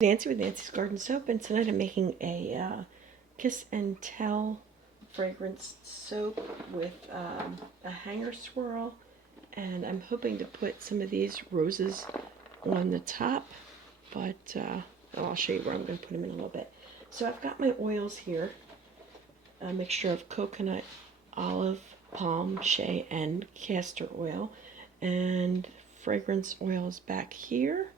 Nancy with Nancy's Garden Soap, and tonight I'm making a Kiss and Tell fragrance soap with a hanger swirl, and I'm hoping to put some of these roses on the top, but I'll show you where I'm going to put them in a little bit. So I've got my oils here, a mixture of coconut, olive, palm, shea, and castor oil, and fragrance oils back here.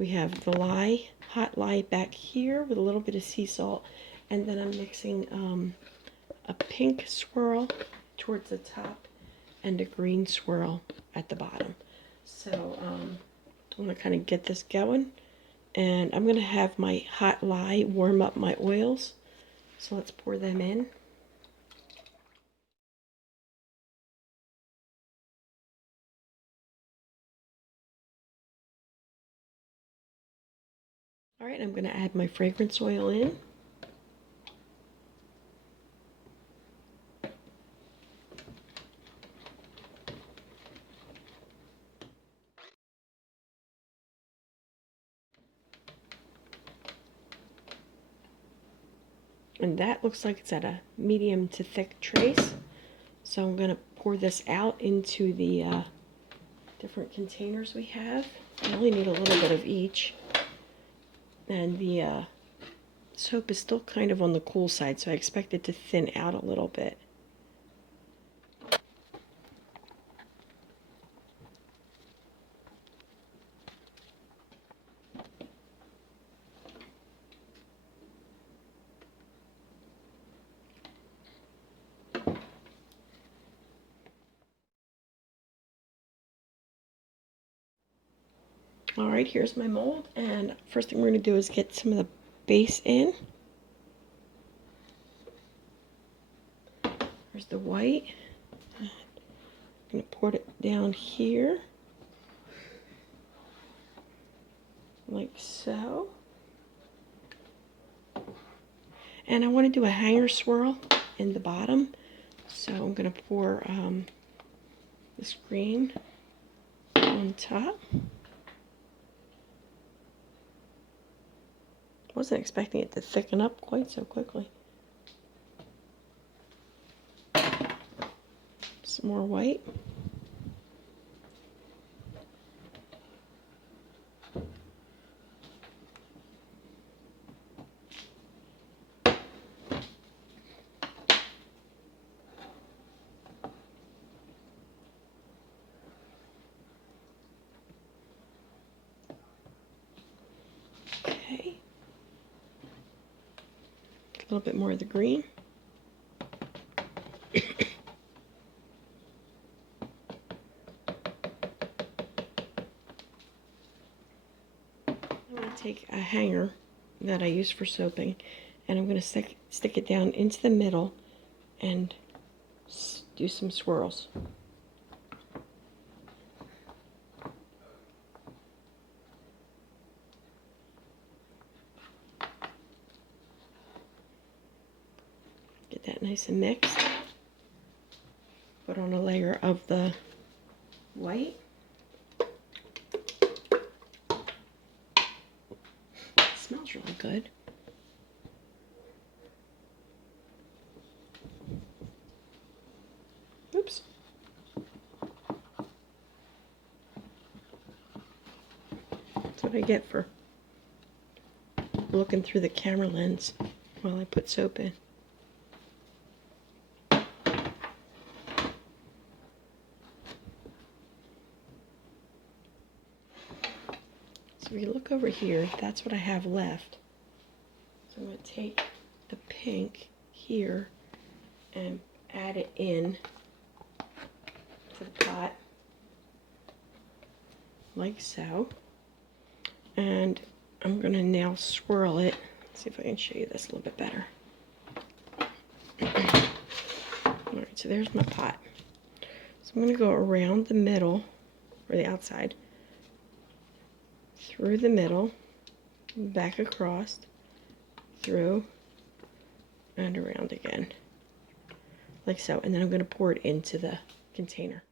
We have the lye, hot lye back here with a little bit of sea salt, and then I'm mixing a pink swirl towards the top and a green swirl at the bottom. So I'm going to kind of get this going, and I'm going to have my hot lye warm up my oils. So let's pour them in. All right, I'm going to add my fragrance oil in. And that looks like it's at a medium to thick trace. So I'm going to pour this out into the different containers we have. I only need a little bit of each. And the soap is still kind of on the cool side, so I expect it to thin out a little bit. All right, here's my mold, and first thing we're going to do is get some of the base in. There's the white. I'm going to pour it down here, like so. And I want to do a hanger swirl in the bottom, so I'm going to pour this green on top. Wasn't expecting it to thicken up quite so quickly. Some more white. Okay. A little bit more of the green. I'm going to take a hanger that I use for soaping, and I'm going to stick it down into the middle and do some swirls. Get that nice and mixed. Put on a layer of the white. It smells really good. Oops. That's what I get for looking through the camera lens while I put soap in. So if you look over here, that's what I have left. So I'm going to take the pink here and add it in to the pot, like so. And I'm going to now swirl it. Let's see if I can show you this a little bit better. Alright, so there's my pot. So I'm going to go around the middle, or the outside, through the middle, back across, through, and around again, like so. And then I'm going to pour it into the container.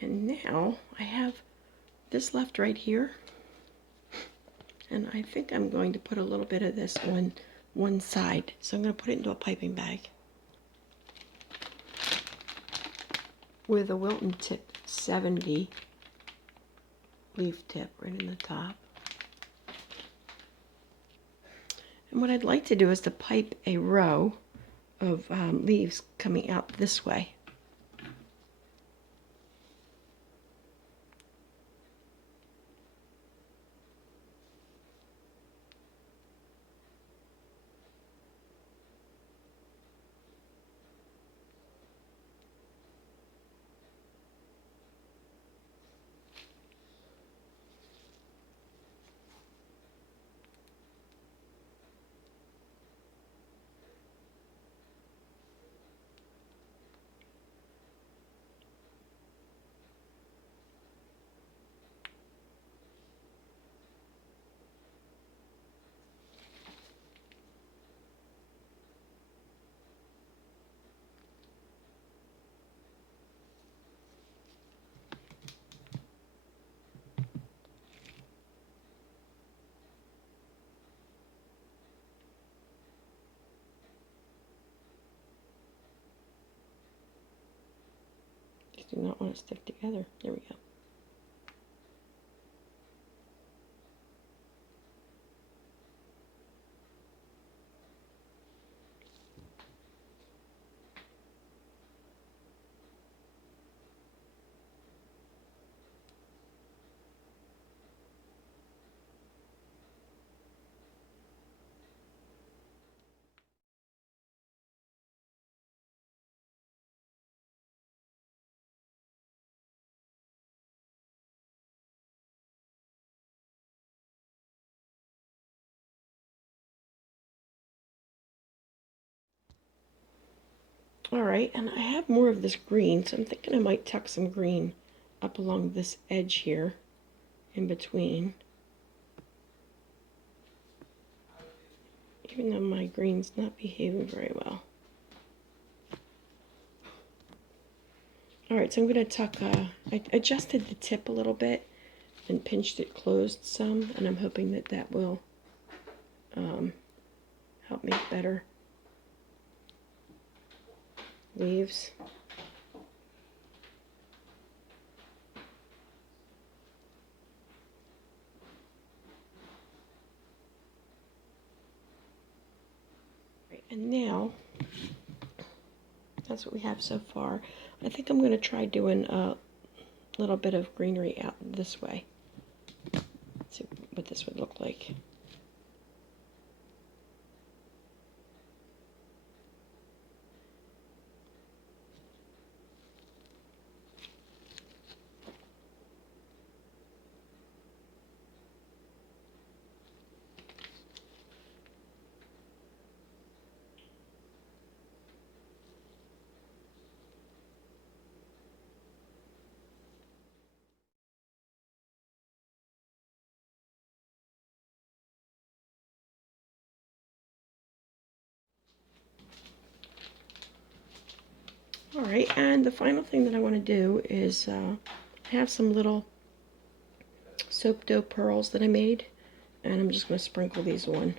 And now I have this left right here. And I think I'm going to put a little bit of this on one side. So I'm going to put it into a piping bag with a Wilton tip 70 leaf tip right in the top. And what I'd like to do is to pipe a row of leaves coming out this way. Just do not want to stick together. There we go. Alright, and I have more of this green, so I'm thinking I might tuck some green up along this edge here, in between. Even though my green's not behaving very well. Alright, so I'm going to tuck, I adjusted the tip a little bit and pinched it closed some, and I'm hoping that that will help make better leaves. Right, and now, that's what we have so far. I think I'm going to try doing a little bit of greenery out this way. Let's see what this would look like. Alright, and the final thing that I want to do is I have some little soap dough pearls that I made, and I'm just going to sprinkle these on.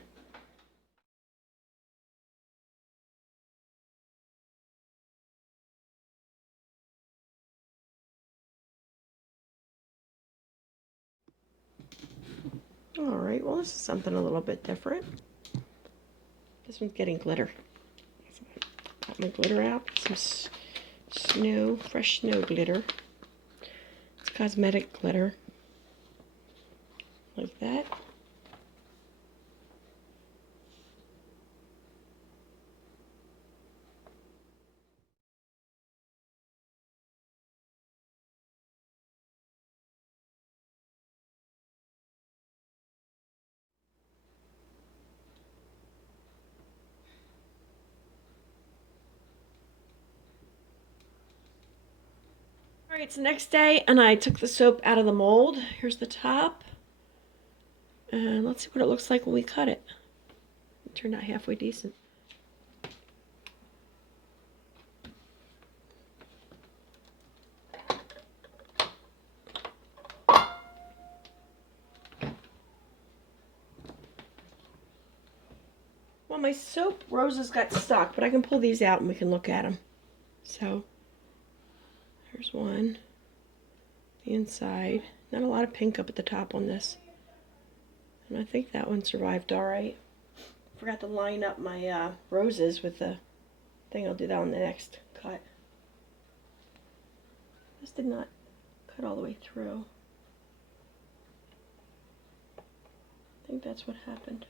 Alright, well this is something a little bit different. This one's getting glitter. So I got my glitter out, some snow, fresh snow glitter. It's cosmetic glitter. Like that. Alright, it's the next day, and I took the soap out of the mold. Here's the top. And let's see what it looks like when we cut it. It turned out halfway decent. Well, my soap roses got stuck, but I can pull these out and we can look at them. So, here's one. The inside. Not a lot of pink up at the top on this. And I think that one survived alright. Forgot to line up my roses with the thing. I'll do that on the next cut. This did not cut all the way through. I think that's what happened.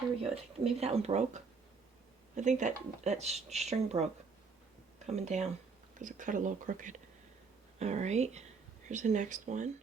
There we go. I think maybe that one broke. I think that string broke coming down because it cut a little crooked. Alright, here's the next one.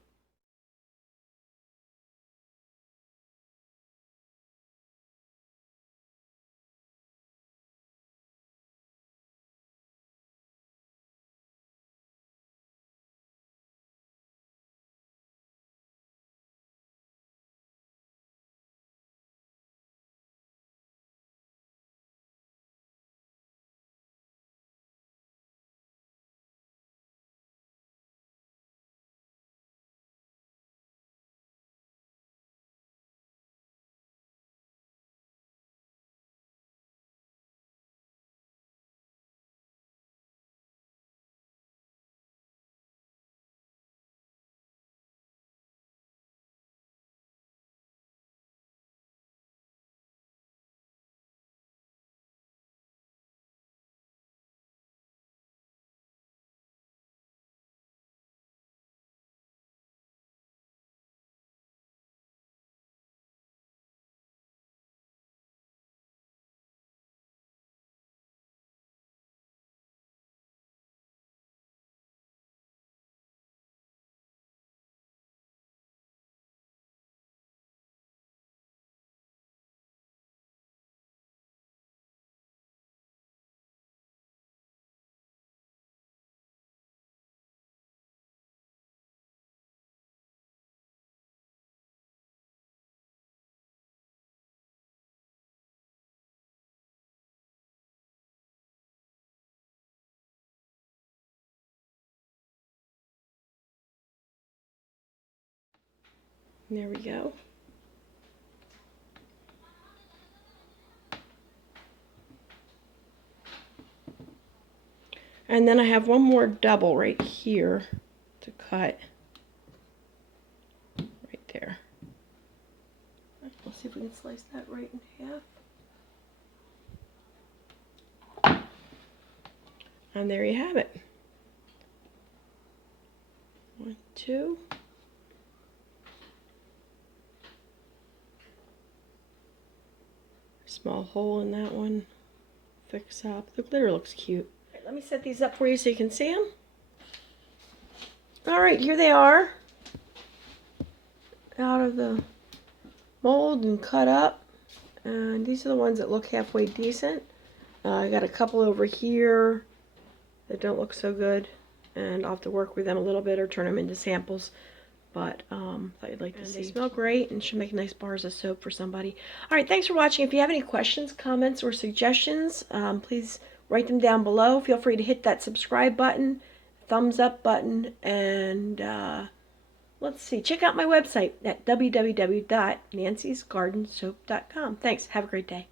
There we go. And then I have one more double right here to cut. Right there. Let's see if we can slice that right in half. And there you have it. 1, 2. Small hole in that one. Fix up. The glitter looks cute. Right, let me set these up for you so you can see them. Alright, here they are. Out of the mold and cut up. And these are the ones that look halfway decent. I got a couple over here that don't look so good. And I'll have to work with them a little bit or turn them into samples. But thought you'd like to see. They smell great and should make nice bars of soap for somebody. Alright, thanks for watching. If you have any questions, comments, or suggestions, please write them down below. Feel free to hit that subscribe button, thumbs up button, and let's see. Check out my website at www.nancysgardensoap.com. Thanks. Have a great day.